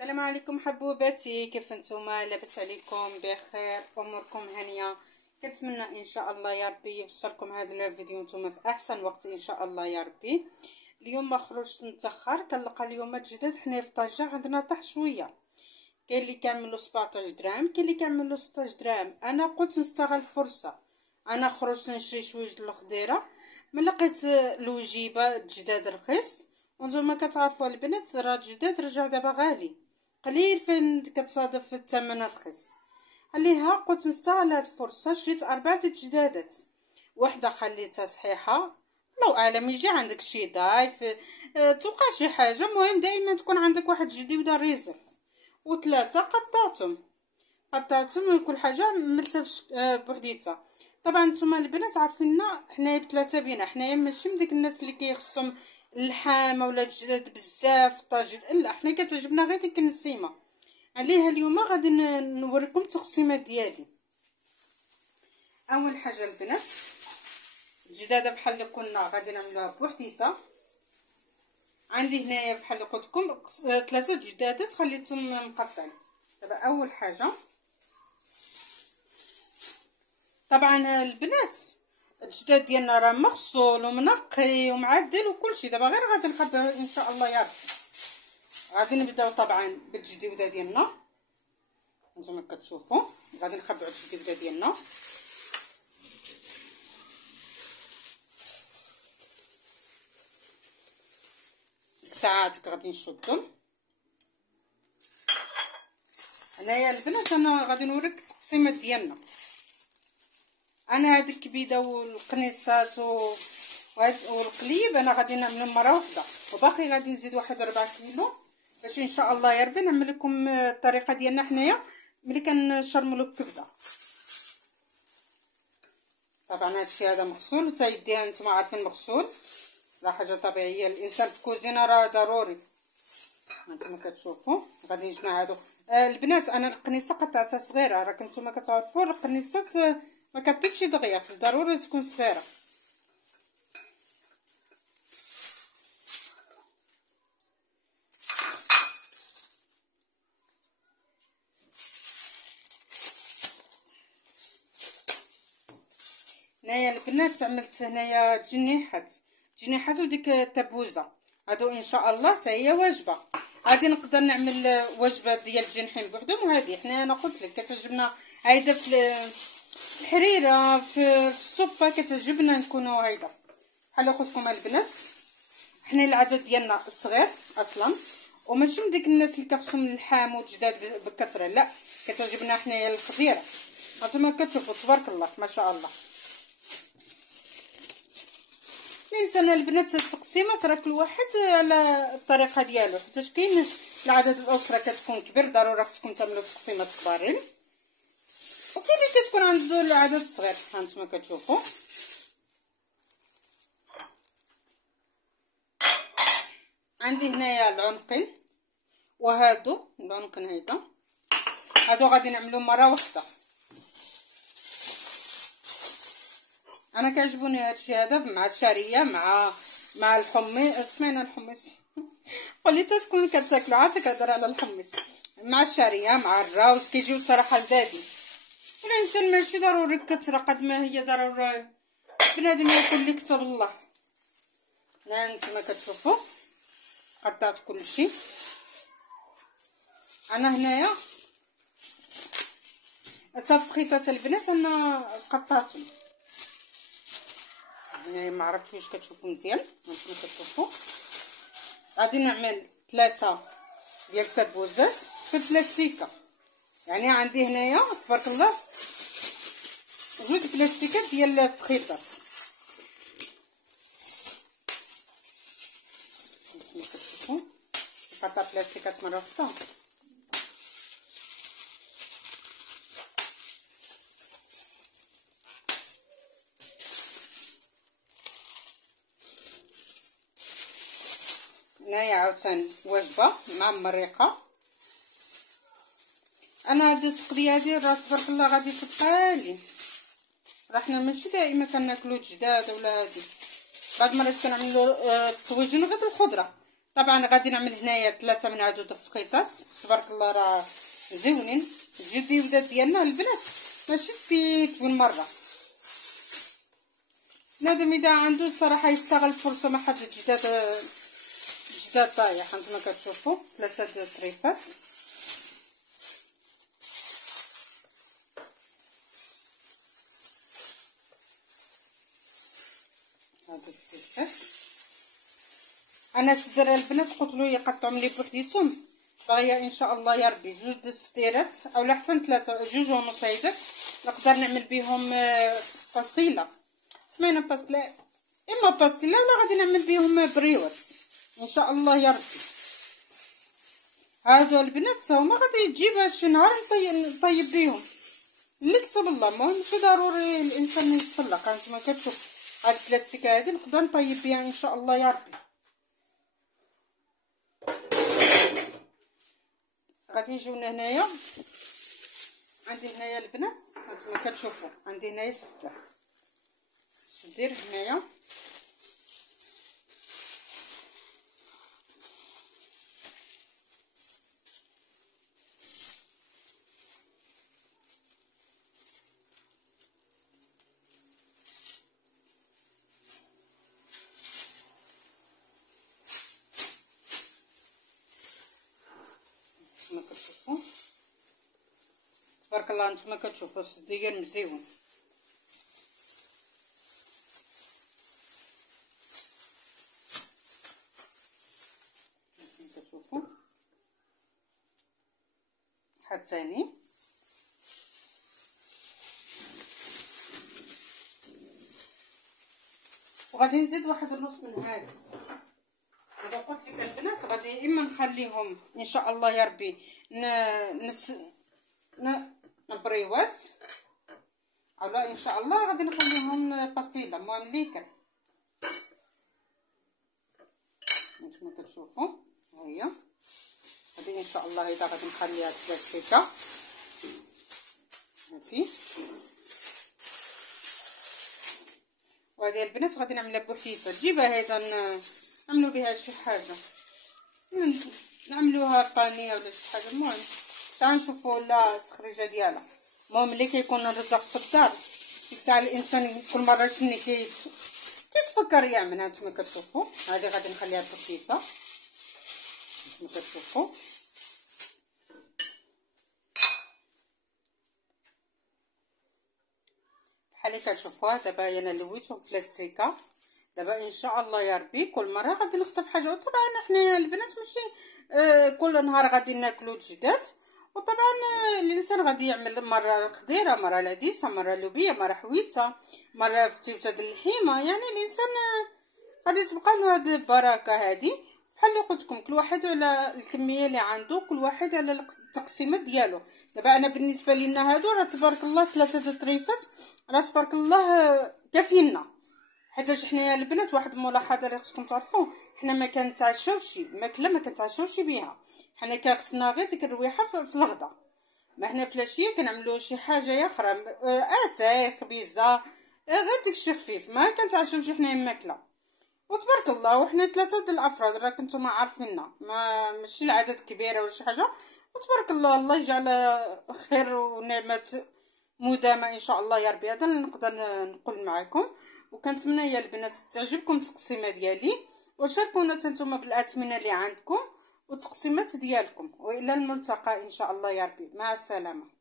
السلام عليكم حبوباتي، كيف نتوما؟ لاباس عليكم؟ بخير؟ اموركم هانيه؟ كنتمنى ان شاء الله يا ربي يوصلكم هذا الفيديو نتوما في احسن وقت ان شاء الله يا ربي. اليوم ما خرجت متاخر، كنلقى اليوم جداد حنا في طنجة عندنا طاح شويه. كاين اللي كيعملوا 17 درهم، كاين اللي كيعملوا 16 درهم. انا قلت نستغل الفرصه، انا خرجت نشري شويه الخضيره، من لقيت الوجيبه جداد رخيص. وانتم كتعرفوا البنات راه جداد رجع دابا غالي، قليل فين كتصادف الثمن رخيص. عليها قلت نستغل هاد الفرصه، شريت 4 جدادات، وحده خليتها صحيحه، الله اعلم يجي عندك شي ضايف توقع شي حاجه. مهم دائما تكون عندك واحد جديده ريزرف. وثلاثه قطعتهم كل حاجه ملتفش بوحديتها. طبعا نتوما البنات عارفيننا حنايا بثلاثه بينا، حنايا ماشي من ديك الناس اللي كيخصهم اللحامه ولا الجداد بزاف طاجين، لا حنا كتعجبنا غير ديك النسيمه. عليها اليوم غادي نوريكم التقسيمات ديالي. اول حاجه البنات الجداده بحال اللي قلنا غادي نعملوها بوحديتها. عندي هنايا بحال اللي قلت لكم 3 جدادات خليتهم مقطعين. دابا اول حاجه طبعا البنات الجداد ديالنا راه مغسول ومنقي ومعدل وكلشي. دابا غير غادي نخبيو ان شاء الله يا ربي. غادي نبداو طبعا بالجديوده ديالنا، نتوما كتشوفوا غادي نخبيو الجديوده ديالنا. ساعات غادي نشدو. هنايا البنات انا غادي نوريك التقسيمات ديالنا. انا هاد الكبيده والقنيصات والقليب انا غادي نعملهم مره واحده، وباقي غادي نزيد واحد 4 كيلو باش ان شاء الله يا ربي نعمل لكم الطريقه ديالنا حنايا ملي كنشرملو الكبده. طبعا هادشي هذا مغسول حتى يديها نتوما عارفين مغسول، راه حاجه طبيعيه الانسان في الكوزينه راه ضروري. هانتوما كتشوفوا غادي نجمع هادو البنات. انا القنيصه قطعتها صغيره، راكم نتوما كتعرفوا القنيصات ما كطيبش دغيا، ضروري تكون صغيره. هنايا البنات عملت هنايا جنيحات وديك التبوزه، هادو ان شاء الله حتى هي واجبه. غادي نقدر نعمل وجبه ديال الجنحين بوحدهم، وهذه حنا انا قلت لك كتعجبنا هيدا في الحريره في السوبه، كتعجبنا نكونوا هيدا بحال قلت لكم البنات. حنا العدد ديالنا صغير اصلا، وماشي من ديك الناس اللي كيخصهم اللحام والجداد بالكثره، لا كتعجبنا حنايا الخضيره. هانتوما كتشوفوا تبارك الله ما شاء الله. الانسان البنات التقسيمات راه كل واحد على الطريقه ديالو، حيت كاين العدد الاسره كتكون كبير ضروري خصكم تعملوا تقسيمات كبارين، وكاين اللي كتكون عنده العدد صغير. هانتوما كتشوفوا عندي هنايا العنقين، وهادو العنقين هادو غادي نعملو مره واحده. انا كيعجبوني هادشي هذا مع الشعريه مع الحمص. سمعنا الحمص قولي تكون كتاكلوا عاد كنهضر على الحمص مع الشعريه مع الراوز كيجيو صراحه لذاذين. الانسان ماشي ضروري الكثره قد ما هي ضروري بنادم ياكل اللي كتب الله. ها نتوما كتشوفوا قطعت كلشي. انا هنايا تفخيطات البنات انا قطعتهم، يعني ما عرفتش واش كتشوفوا مزيان. هانتوما كتشوفوا غادي نعمل 3 ديال التربوزات في البلاستيكه. يعني عندي هنايا تبارك الله 2 بلاستيكات ديال الفخيطات. هانتوما كتشوفوا قطع بلاستيكات مره واحده. هنايا عاوتاني وجبه مع مريقه. انا هاد التقليه هادي راه تبارك الله غادي تبقالي، راه حنا ماشي دائما كناكلو جداد ولا هادي، بعض المرات كنعملو الطويجين غير بالخضره. طبعا غادي نعمل هنايا 3 من هادو الفخيطات تبارك الله راه زوينين. جدي وداد ديالنا البنات ماشي ستيك بالمره. بنادم اذا عنده الصراحه يستغل الفرصه ما حد جداد طايح. هانتوما كتشوفوا 3 طريفات. هادو الطريفات انا سدر البنات قلت له يقطعهم لي بوحديتهم. باغيه ان شاء الله يا ربي 2 د السديرات اولا حتى 3 2 ونص هيداك نقدر نعمل بهم باستيلا. سمعنا باستيلا اما باستيلا ولا غادي نعمل بهم بريوات ان شاء الله يا ربي. هادو البنات هما غادي تجيبها شي نهار نطيب بهم اللي كتب الله. المهم ماشي ضروري الانسان يتفلق. هانتوما كتشوف هاد البلاستيك هادي نقدر نطيب بها ان شاء الله يا ربي. غادي نجيو هنايا عندي هنايا البنات هانتوما كتشوفوا عندي هنايا السدير هنايا. تبارك الله نتوما كتشوفوا الصدير مزيون. كتشوفوا حد ثاني وغادي نزيد 1 ونص من هذا. اذا قلت لك البنات غادي اما نخليهم ان شاء الله يا ربي بريوات اولا ان شاء الله غادي نخليهم باستيلا. المهم ليكن نتوما كتشوفوا ها هي هذه ان شاء الله. اذا غادي نخليها بلاستيكه هاتي وهذه البنات غادي نعملها بوحديتها. تجيبها هذا نعملوا بها شي حاجه نعملوها بانيه ولا شي حاجه. المهم ساعه نشوفوا لا التخريجه ديالها. المهم اللي كيكون الرزق في الدار ديك الساعه الانسان كل مره شني كيتفكر يعمل. هانتوما كتشوفوا هذه غادي نخليها بوحديتها. هانتوما كتشوفوا بحال اللي كتشوفوها. دابا انا لويتهم في لاستيكه. دابا ان شاء الله يا ربي كل مره غادي نخطف حاجه. وطبعا حنايا البنات ماشي كل نهار غادي ناكلو جداد. وطبعا الانسان غادي يعمل مره خضيره مره العديسه مره لوبيه مره حويته مره فتيوته د اللحيمه. يعني الانسان غادي تبقى له هاد البركه هادي. بحال اللي قلت لكم كل واحد على الكميه اللي عنده كل واحد على التقسيمات ديالو. دابا انا بالنسبه لينا هادو راه تبارك الله 3 د الطريفات راه تبارك الله كافينا. حيت حنايا البنات واحد الملاحظه اللي خصكم تعرفوا حنا ما كنتعشاوش ماكله ما كنتعشاوش بها. حنا كخصنا غير ديك الرويحه في الغدا. ما حنا فلاشيه كنعملوا شي حاجه اخرى اتاي خبيزه غير داكشي خفيف ما كنتعشاوش حنايا ماكله. وتبارك الله وحنا 3 د الافراد راه كنتوما عارفيننا ماشي العدد كبيره ولا شي حاجه. وتبارك الله يجعل خير ونعمه مدامه ان شاء الله يا ربي. هذا اللي نقدر نقول معكم. وكنتمنى يا البنات تعجبكم التقسيمه ديالي وشاركونا نتوما بالاثمنه اللي عندكم والتقسيمات ديالكم. والى الملتقى ان شاء الله يا ربي. مع السلامه.